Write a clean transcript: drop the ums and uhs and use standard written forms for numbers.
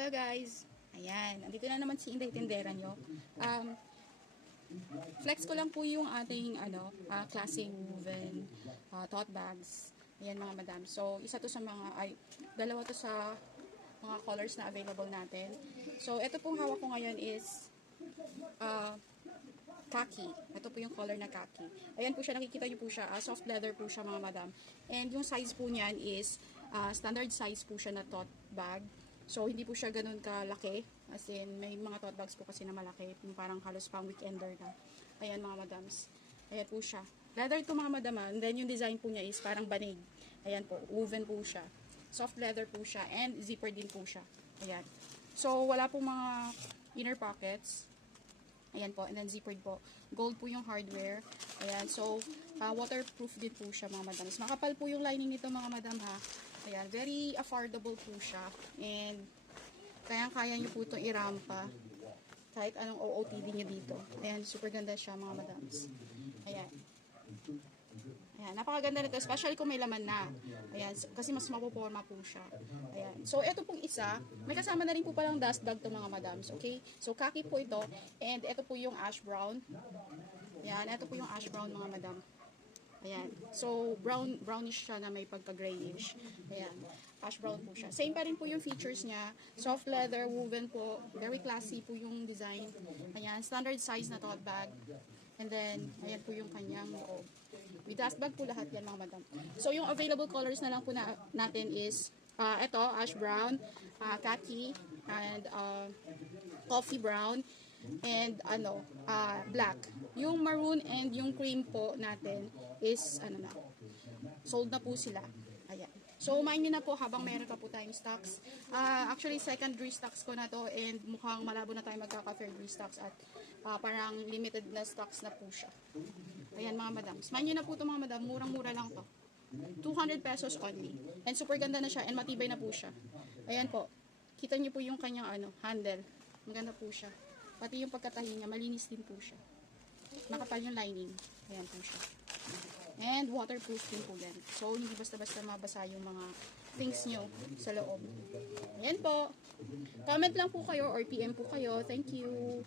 Hello guys! Ayan, andito na naman si Inday Tindera nyo. Flex ko lang po yung ating classic woven tote bags. Ayan mga madam. So, isa to sa mga, dalawa to sa mga colors na available natin. So, ito pong hawak ko ngayon is khaki. Ito po yung color na khaki. Ayan po siya, nakikita nyo po siya. Soft leather po siya mga madam. And yung size po niyan is standard size po siya na tote bag. So, hindi po siya ganun kalaki. As in, may mga tote bags po kasi na malaki. Yung parang halos pang weekender na. Ayan mga madams. Ayan po siya. Leather to mga madam. And then yung design po niya is parang banig. Ayan po. Woven po siya. Soft leather po siya. And zipper din po siya. Ayan. So, wala po mga inner pockets. Ayan po. And then zippered po. Gold po yung hardware. Ayan. So, waterproof din po siya mga madams. Makapal po yung lining nito mga madam ha. Ayan. Very affordable po siya. And, kaya nyo po itong irampa. Kahit anong OOTD nyo dito. Ayan. Super ganda siya mga madams. Ayan. Ayan. Napakaganda nito. Especially kung may laman na. Ayan. Kasi mas mapoporma po siya. Ayan. So, ito pong isa. May kasama na rin po palang dust bag to mga madams. Okay? So, khaki po ito. And ito po yung ash brown. Ayan. Ito po yung ash brown mga madam. Ayan. So, brownish siya na may pagka-grayish. Ayan. Ash brown po siya. Same pa rin po yung features niya. Soft leather, woven po. Very classy po yung design. Ayan. Standard size na tote bag. And then, ayan po yung kanyang loob. With dust bag po lahat yan mga madam. So, yung available colors na lang po natin is ito, ash brown, khaki, and coffee brown, and black. Yung maroon and yung cream po natin is sold na po sila. Ayan. So, umain nyo na po habang meron pa po tayong stocks. Actually, second restocks ko na to and mukhang malabo na tayo magkaka-third restocks at parang limited na stocks na po siya. Ayan mga madam. Umain nyo na po ito mga madam. Murang-mura lang to. 200 pesos only. And super ganda na siya and matibay na po siya. Ayan po. Kita nyo po yung kanyang handle. Maganda po siya. Pati yung pagkatahi niya, malinis din po siya. Nakapal yung lining. Ayan po siya. And waterproof din po yan. So, hindi basta-basta mabasa yung mga things nyo sa loob. Ayan po. Comment lang po kayo or PM po kayo. Thank you.